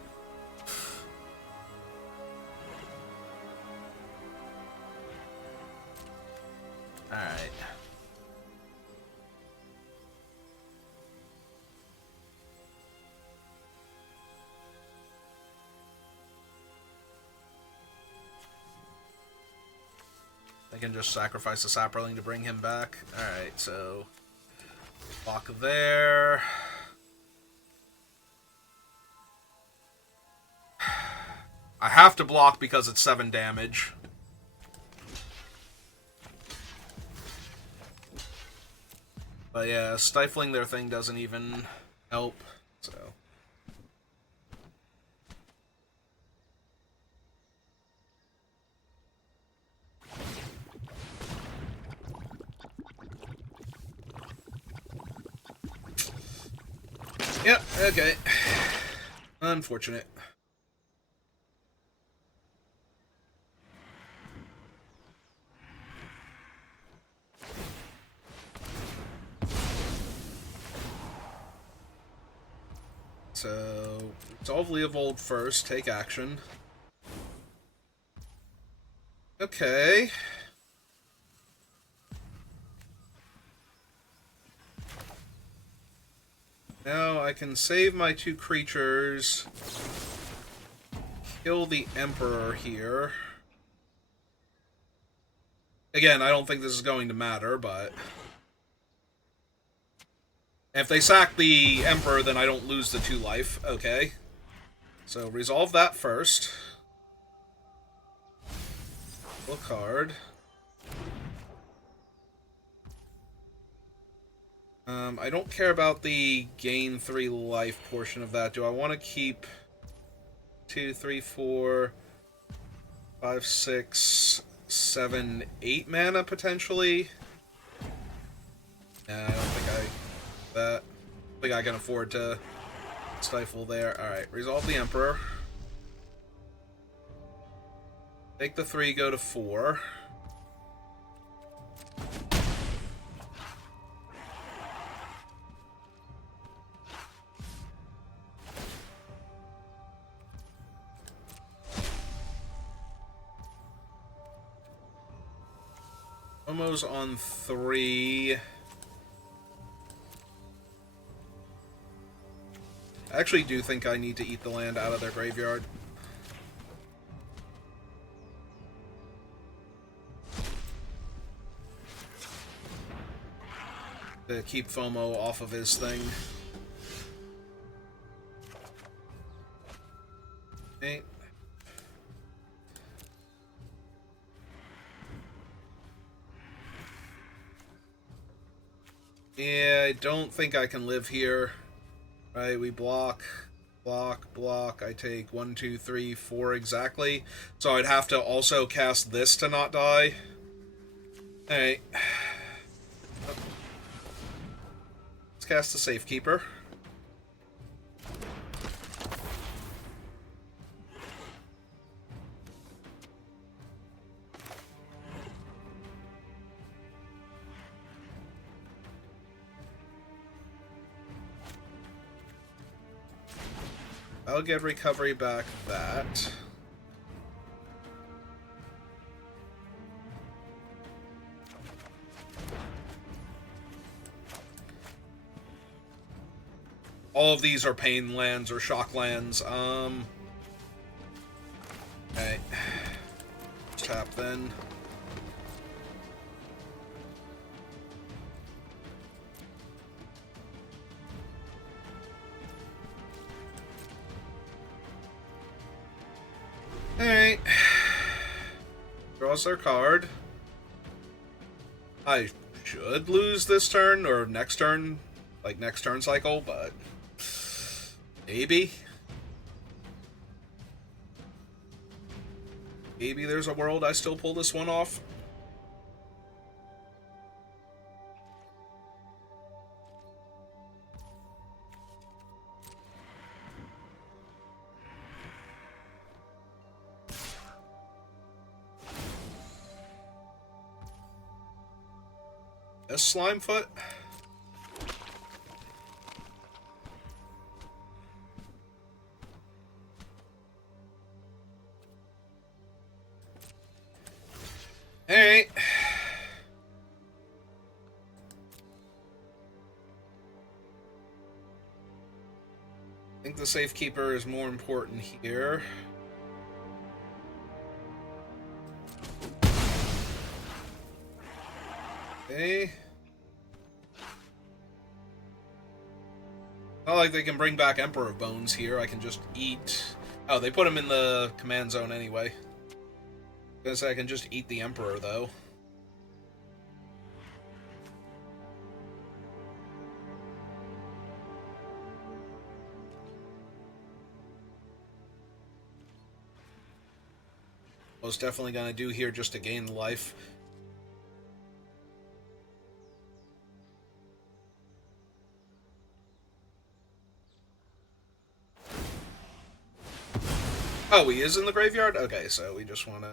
Alright. I can just sacrifice the Saproling to bring him back. Alright, so block there. I have to block because it's 7 damage. But yeah, stifling their thing doesn't even help, so. Yep, okay. Unfortunate. So, resolve Leovold first, take action. Okay. Now I can save my 2 creatures, kill the Emperor here. Again, I don't think this is going to matter, but if they sack the Emperor, then I don't lose the 2 life. Okay. So resolve that first. Pull a card. I don't care about the gain 3 life portion of that. Do I want to keep 2, 3, 4, 5, 6, 7, 8 mana potentially? Nah, I don't think I can afford to stifle there. Alright, resolve the Emperor. Take the 3, go to 4. Almost on 3. I actually do think I need to eat the land out of their graveyard. To keep FOMO off of his thing. Right. Yeah, I don't think I can live here. Right, we block, block, block. I take 1, 2, 3, 4 exactly. So I'd have to also cast this to not die. Alright. Let's cast the Safekeeper. I'll get recovery back that. All of these are pain lands or shock lands. Okay. Tap then. Alright. Draws their card. I should lose this turn, or next turn, like next turn cycle, but maybe. Maybe there's a world I still pull this one off. A Slimefoot? Alright. I think the Safekeeper is more important here. Okay. Not like they can bring back Emperor Bones here. I can just eat... Oh, they put him in the command zone anyway. I was gonna say I can just eat the Emperor, though. Most definitely gonna do here just to gain life. Oh, he is in the graveyard? Okay, so we just want to...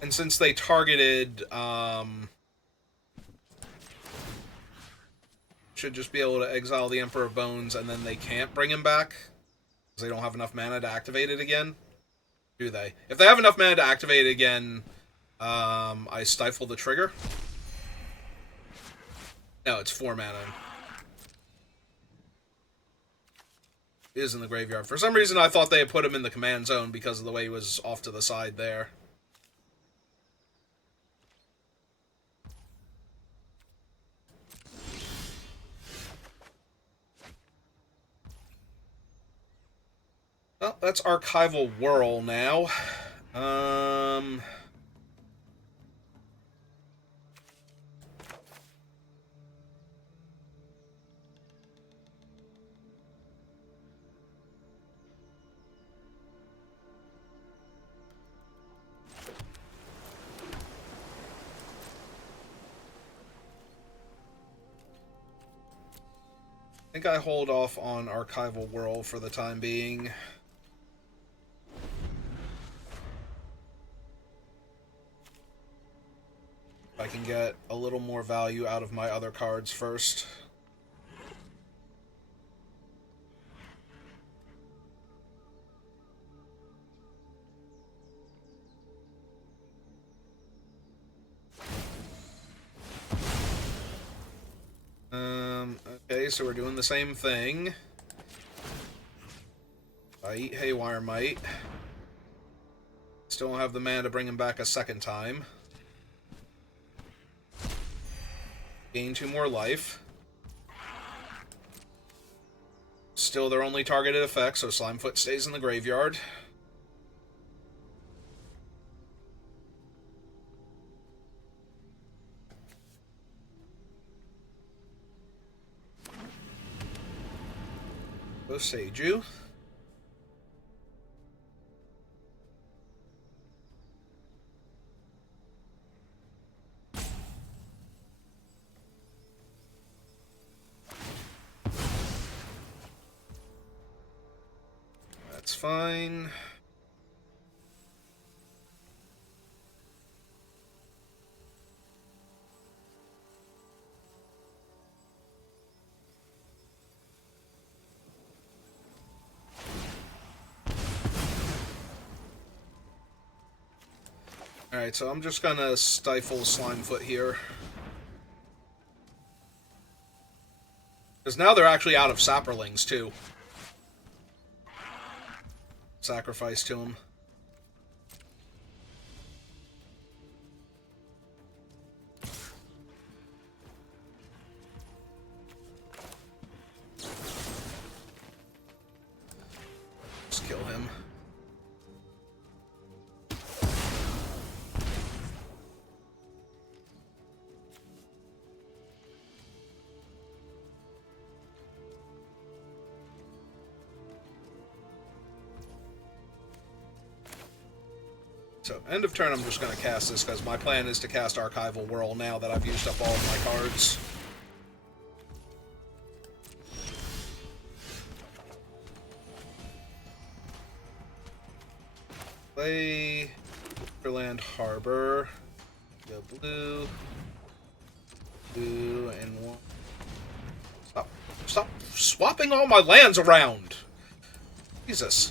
And since they targeted, should just be able to exile the Emperor of Bones, and then they can't bring him back, because they don't have enough mana to activate it again. Do they? If they have enough mana to activate it again, I stifle the trigger. No, it's 4 mana. Is in the graveyard. For some reason, I thought they had put him in the command zone because of the way he was off to the side there. Well, that's Archival Whirl now. I think I hold off on Archival Whirl for the time being. I can get a little more value out of my other cards first. Okay, so we're doing the same thing. I eat Haywire Might. Still don't have the mana to bring him back a second time. Gain 2 more life. Still their only targeted effect, so Slimefoot stays in the graveyard. Go Seiju. That's fine. Alright, so I'm just gonna stifle Slimefoot here. Because now they're actually out of Sapperlings, too. Sacrifice to him. Just kill him. So, end of turn, I'm just going to cast this, because my plan is to cast Archival Whirl now that I've used up all of my cards. Play Riverland Harbor. Go blue. Blue and one. Stop swapping all my lands around! Jesus.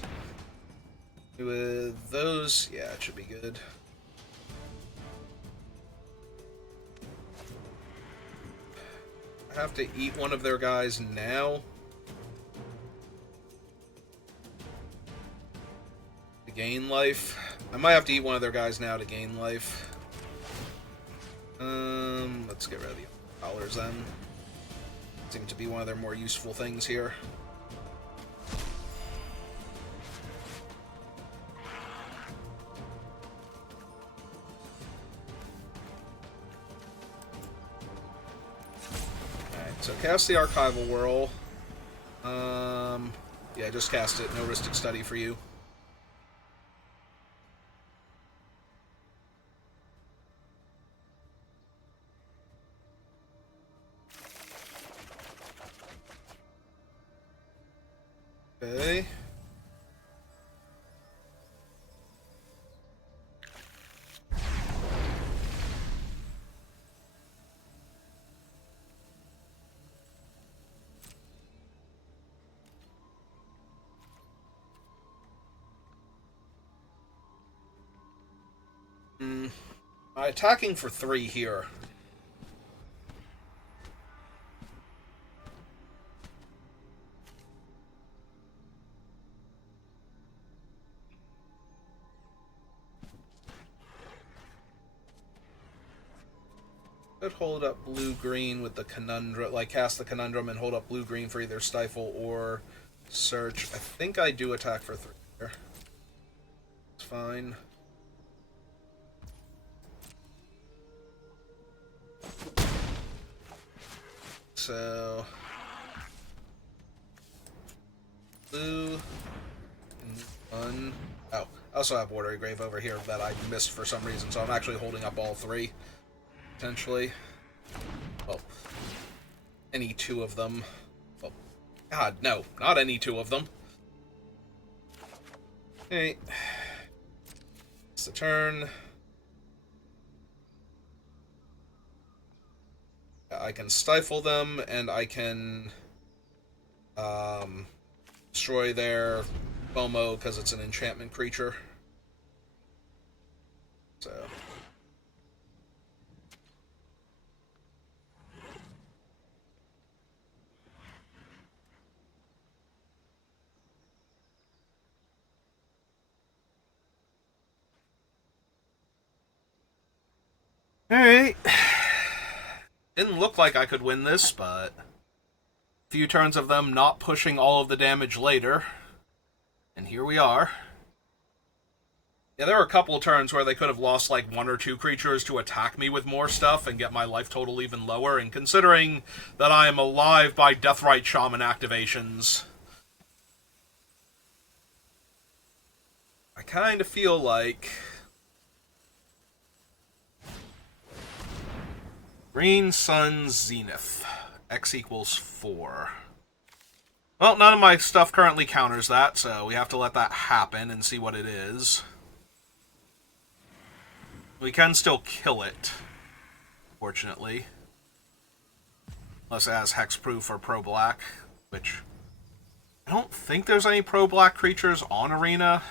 With those, yeah, it should be good. I have to eat one of their guys now. To gain life. I might have to eat one of their guys now to gain life. Let's get rid of the collars then. Seem to be one of their more useful things here. So cast the Archival Whirl. Yeah, just cast it. No Ristic Study for you. Okay. Attacking for 3 here. Could hold up blue-green with the Conundrum, like cast the Conundrum and hold up blue-green for either Stifle or Search. I think I do attack for 3 here. It's fine. So blue and 1. Oh, I also have Watery Grave over here that I missed for some reason, so I'm actually holding up all 3. Potentially. Well, any 2 of them. Well, God, no, not any 2 of them. Okay. It's the turn. I can stifle them, and I can destroy their Bomo because it's an enchantment creature. So. Alright. Didn't look like I could win this, but Few turns of them not pushing all of the damage later. And here we are. Yeah, there were a couple of turns where they could have lost like 1 or 2 creatures to attack me with more stuff and get my life total even lower, and considering that I am alive by Deathrite Shaman activations, I kind of feel like Green Sun Zenith. X equals 4. Well, none of my stuff currently counters that, so we have to let that happen and see what it is. We can still kill it, fortunately. Unless it has hexproof or pro-black, which I don't think there's any pro-black creatures on Arena.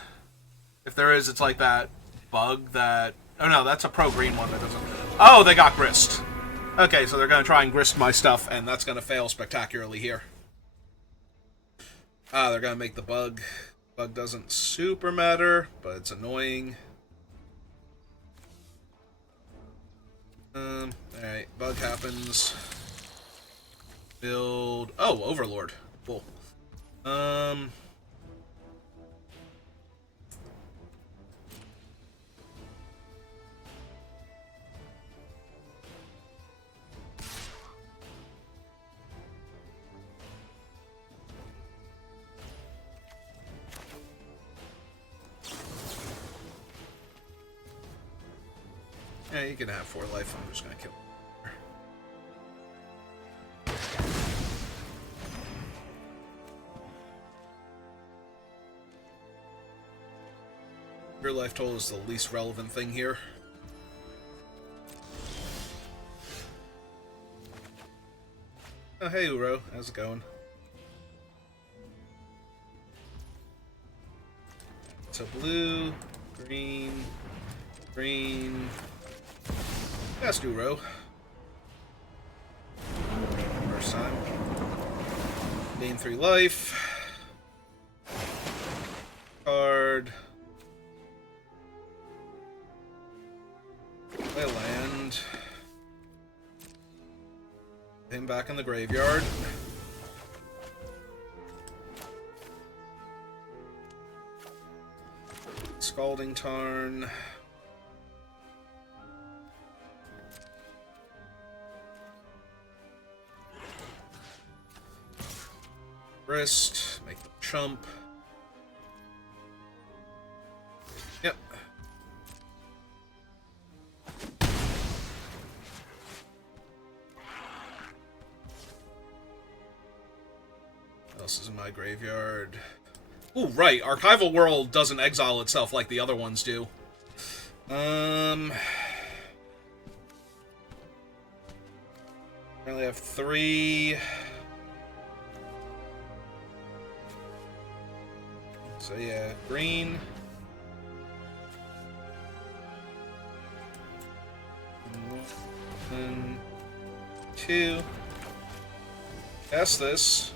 If there is, it's like that bug that... Oh no, that's a pro-green one that doesn't... Oh, they got grist. Okay, so they're going to try and grist my stuff, and that's going to fail spectacularly here. Ah, they're going to make the bug. Bug doesn't super matter, but it's annoying. Alright, bug happens. Build... Oh, Overlord. Cool. Yeah, you can have 4 life. I'm just gonna kill her. Your life total is the least relevant thing here. Oh, hey, Uro. How's it going? So blue, green, green... Yes, Uro. First time. Gain 3 life. Card. Play land. Him back in the graveyard. Scalding Tarn. Wrist, make the chump. Yep. What else is in my graveyard? Ooh, right. Archival World doesn't exile itself like the other ones do. I only have 3. So yeah, green. And 2. Cast this.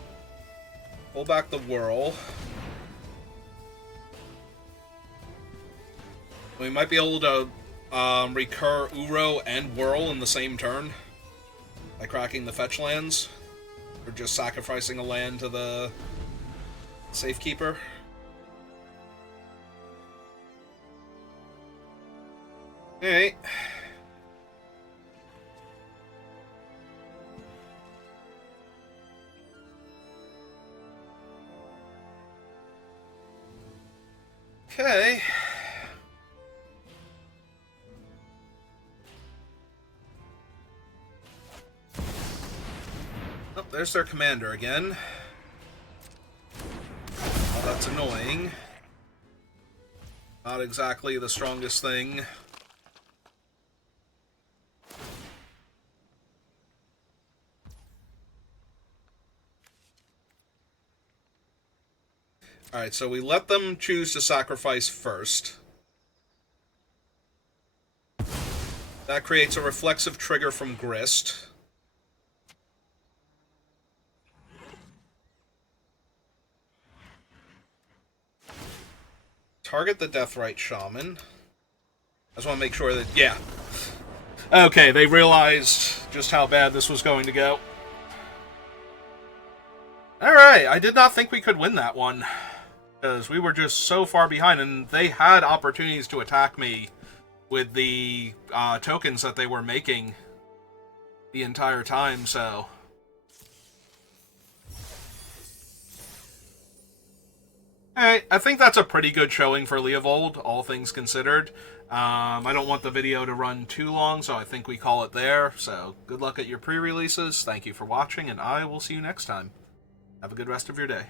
Pull back the whirl. We might be able to recur Uro and Whirl in the same turn by cracking the fetch lands, or just sacrificing a land to the Safekeeper. Alright. Okay. Oh, there's their commander again. Oh, that's annoying. Not exactly the strongest thing. Alright, so we let them choose to sacrifice first. That creates a reflexive trigger from Grist. Target the Deathrite Shaman. I just want to make sure that... Yeah. Okay, they realized just how bad this was going to go. Alright, I did not think we could win that one. Because we were just so far behind, and they had opportunities to attack me with the tokens that they were making the entire time, so... Alright, I think that's a pretty good showing for Leovold, all things considered. I don't want the video to run too long, so I think we call it there. So, good luck at your pre-releases, thank you for watching, and I will see you next time. Have a good rest of your day.